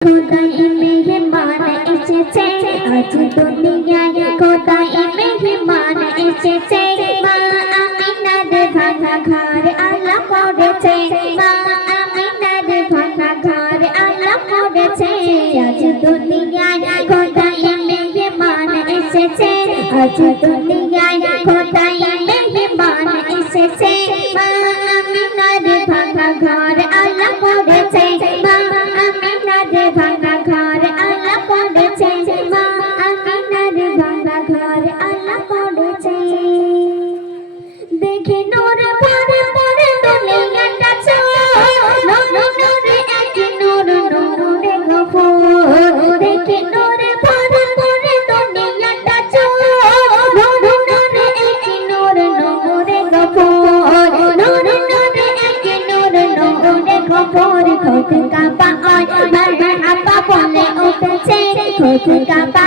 খোদাই মেহমান এসেছে আজ দুনিয়ায় খোদাই মেহমান এসেছে মা আমিনার ভাঙা ঘর আল্লাহ করেছে মা আমিনার ভাঙা ঘর আল্লাহ করেছে আজ দুনিয়ায় খোদাই মেহমান এসেছে আজ দুনিয়ায় খোদাই মেহমান এসেছে মা আমিনার ভাঙা ঘর আল্লাহ করেছে মা ভাঙা ঘর আল্লাহ করেছে মা আমিনার ভাঙা ঘর আল্লাহ করেছে দেখে নূর পরে পরে দুনিয়াটা নূরে এক নূর নূরে গফুর দেখে নূর পরে পরে দুনিয়াটা নূরে এক নূর নূরে গফুর নূরে এক নূর নূরে গফুর খোদ কাবা মারহাবা বলে উঠেছে খোদ কাবা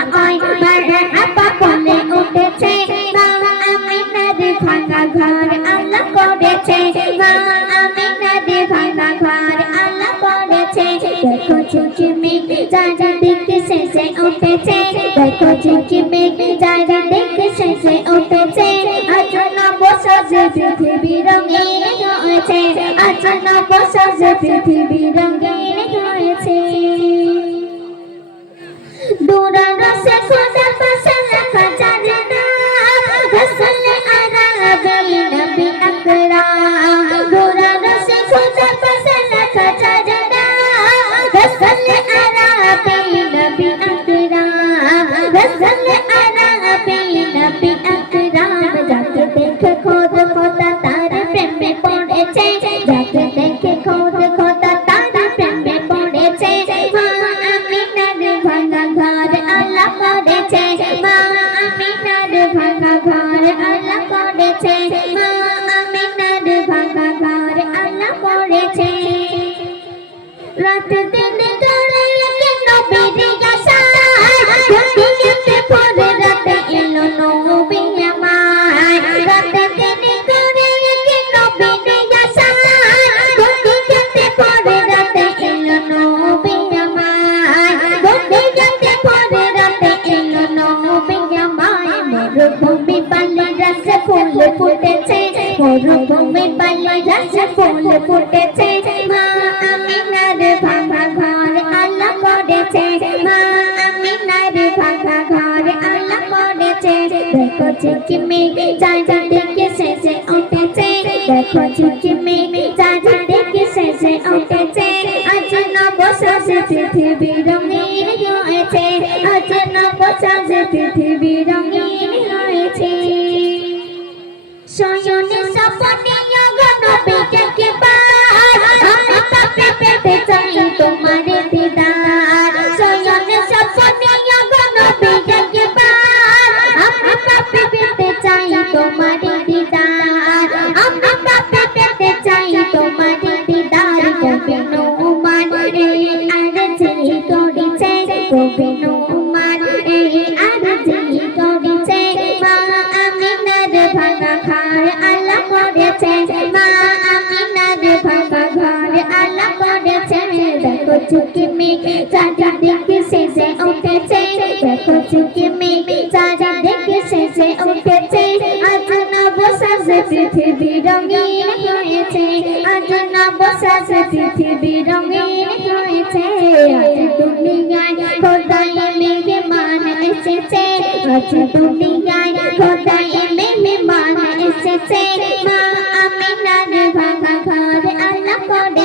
মারহাবা বলে উঠেছে মা আমিনার ভাঙা ঘর আল্লাহ করেছে মা আমিনার ভাঙা ঘর আল্লাহ করেছে দেখো ঝিকমিক চারিদিকে শেষে উঠেছে দেখো ঝিকমিক চারিদিকে শেষে উঠেছে আজ নবসাজে পৃথিবী রঙিন হয়েছে আজ নবসাজে পৃথিবী রঙিন হয়েছে দূরারসে খোদার পাশে লেখা জানে না রাসূল আরবি নবী আকরাম দূরারসে খোদার পাশে লেখা জানে না রাসূল আরবি নবী আকরাম রাসূল আরবি নবী আকরাম যাকে দেখে খোদ খোদা তার প্রেমে পড়েছে যাকে দেখে খোদ খোদা তার প্রেমে পড়েছে মা আমিনার ভাঙা ঘর আল্লাহ করেছে মা আমিনার ভাঙা ঘর আল্লাহ করেছে মা আমিনার ভাঙা ঘর আল্লাহ করেছে রাত দিন গড়ে নবীর আশা দুনিয়াতে পড়ে রাতে এলো নবী আমার রাত দিন গড়ে নবীর আশা দুনিয়াতে পড়ে রাতে এলো নবী আমার দুনিয়াতে পড়ে রাতে এলো নবী আমার মরুভূমি বালি রাসে ফুল ফুটেছে মরুভূমি বালি রাসে ফুল ফুটেছে মা আমিনার ভাঙা ঘর আল্লাহ করেছে মা আমিনার ভাঙা ঘর আল্লাহ করেছে দেখো ঝিকমিক চারিদিকে শেষে উঠেছে দেখো ঝিকমিক চারিদিকে শেষে উঠেছে আজ নবসাজে পৃথিবী রঙিন হয়েছে আজ নবসাজে পৃথিবী রঙিন হয়েছে শয়নে স্বপ্নে নবী একবার আমি পাপে পেতে চাই তোমার দিদার শয়নে স্বপ্নে নবী একবার আমি পাপে পেতে চাই তোমার দিদার আমি পাপে পেতে চাই তোমার দিদার কবি নুমান এই আরজি করেছে কবি নুমান এই আরজি করেছে মা আমিনার ভাঙা ঘর আল্লাহ করেছে মা আমিনার ভাঙা ঘর আল্লাহ করেছে দেখো ঝিকমিক চারিদিকে শেষে উঠেছে দেখো ঝিকমিক চারিদিকে শেষে উঠেছে আজ নবসাজে পৃথিবী রঙিন হয়েছে আজ নবসাজে পৃথিবী রঙিন হয়েছে আজ দুনিয়ায় খোদাই মেহমান এসেছে আজ দুনিয়ায় খোদাই মেহমান এসেছে মা আমিনার ভাঙা ঘর আল্লাহ করে